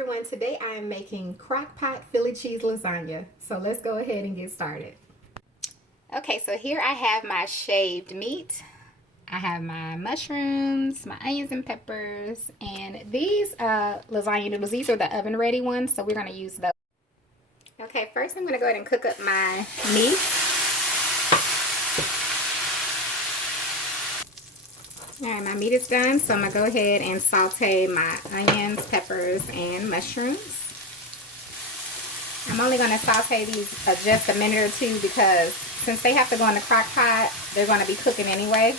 everyone, today I am making crock pot Philly cheese lasagna. So let's go ahead and get started. Okay, so here I have my shaved meat. I have my mushrooms, my onions and peppers, and these lasagna noodles, these are the oven ready ones, so we're going to use those. Okay, first I'm going to go ahead and cook up my meat. Alright, my meat is done, so I'm going to go ahead and saute my onions, peppers, and mushrooms. I'm only going to saute these just a minute or two because since they have to go in the crock pot, they're going to be cooking anyway.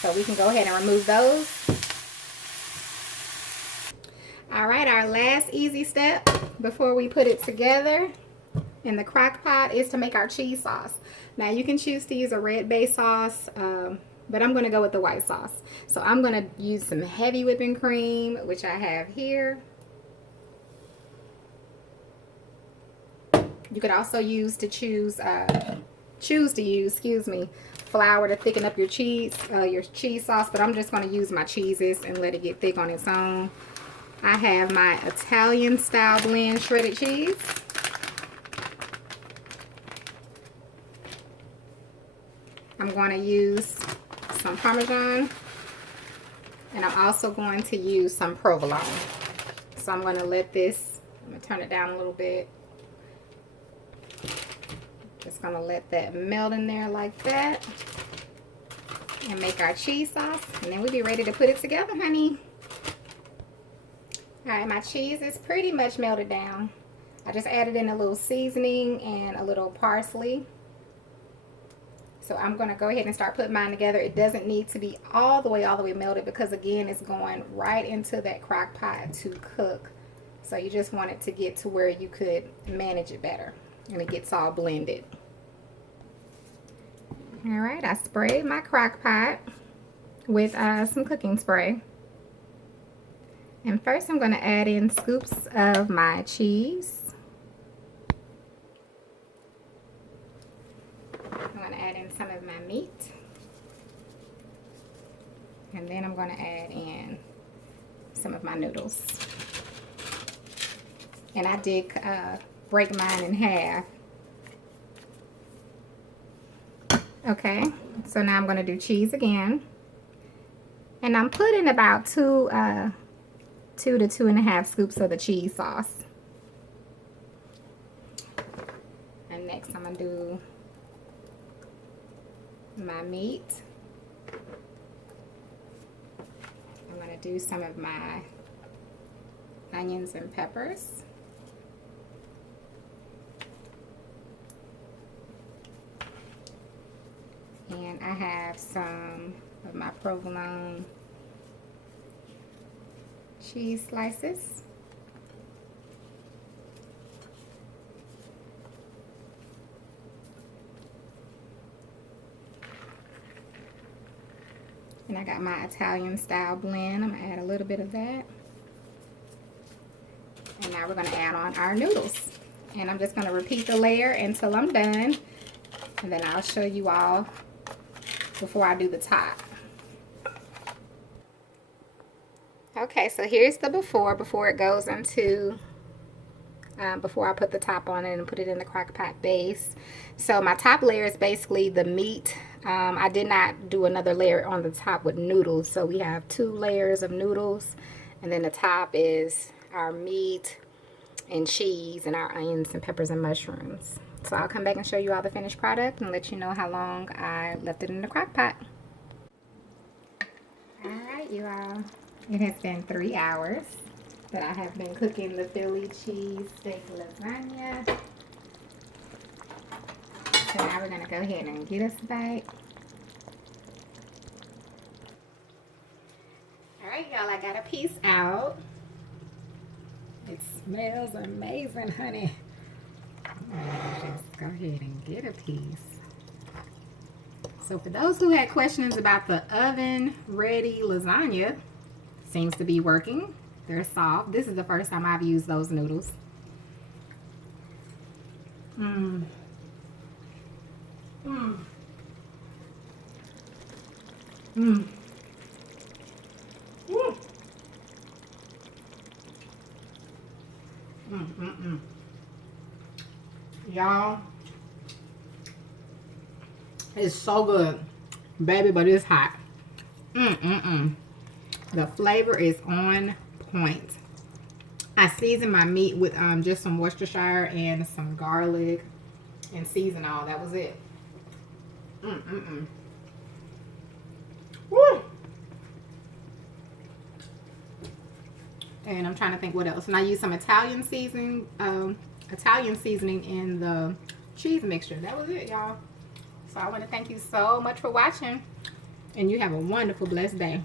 So we can go ahead and remove those. Alright, our last easy step before we put it together in the crock pot is to make our cheese sauce. Now you can choose to use a red base sauce, but I'm going to go with the white sauce. So I'm going to use some heavy whipping cream, which I have here. You could also choose to use, flour to thicken up your cheese sauce, but I'm just going to use my cheeses and let it get thick on its own. I have my Italian style blend shredded cheese. I'm going to use some Parmesan, and I'm also going to use some provolone. So I'm going to let this, I'm going to turn it down a little bit. Just going to let that melt in there like that and make our cheese sauce, and then we'll be ready to put it together, honey. Alright, my cheese is pretty much melted down. I just added in a little seasoning and a little parsley. So I'm going to go ahead and start putting mine together. It doesn't need to be all the way melted because again, it's going right into that crock pot to cook. So you just want it to get to where you could manage it better and it gets all blended. Alright, I sprayed my crock pot with some cooking spray. And first I'm going to add in scoops of my cheese. I'm going to add in some of my meat. And then I'm going to add in some of my noodles. And I did break mine in half. Okay, so now I'm going to do cheese again. And I'm putting about 2 to 2.5 scoops of the cheese sauce. And next I'm going to do my meat. I'm going to do some of my onions and peppers. And I have some of my provolone cheese slices. And I got my Italian style blend. I'm going to add a little bit of that. And now we're going to add on our noodles. And I'm just going to repeat the layer until I'm done. And then I'll show you all before I do the top. Okay, so here's the before it goes into, before I put the top on it and put it in the crock pot base. So my top layer is basically the meat. I did not do another layer on the top with noodles. So we have 2 layers of noodles, and then the top is our meat and cheese and our onions and peppers and mushrooms. So I'll come back and show you all the finished product and let you know how long I left it in the crock pot. Alright, you all. It has been 3 hours that I have been cooking the Philly cheese steak lasagna. So now we're going to go ahead and get us a bite. Alright, y'all, I got a piece out. It smells amazing, honey. Just go ahead and get a piece. So for those who had questions about the oven ready lasagna, seems to be working. They're soft. This is the first time I've used those noodles. Mmm. Mmm. Mmm. Y'all, it's so good, baby, but it's hot. The flavor is on point. I seasoned my meat with just some Worcestershire and some garlic and seasoned all. That was it. Woo! And I'm trying to think what else. And I used some Italian seasoning in the cheese mixture. That was it, y'all. So I want to thank you so much for watching. And you have a wonderful, blessed day.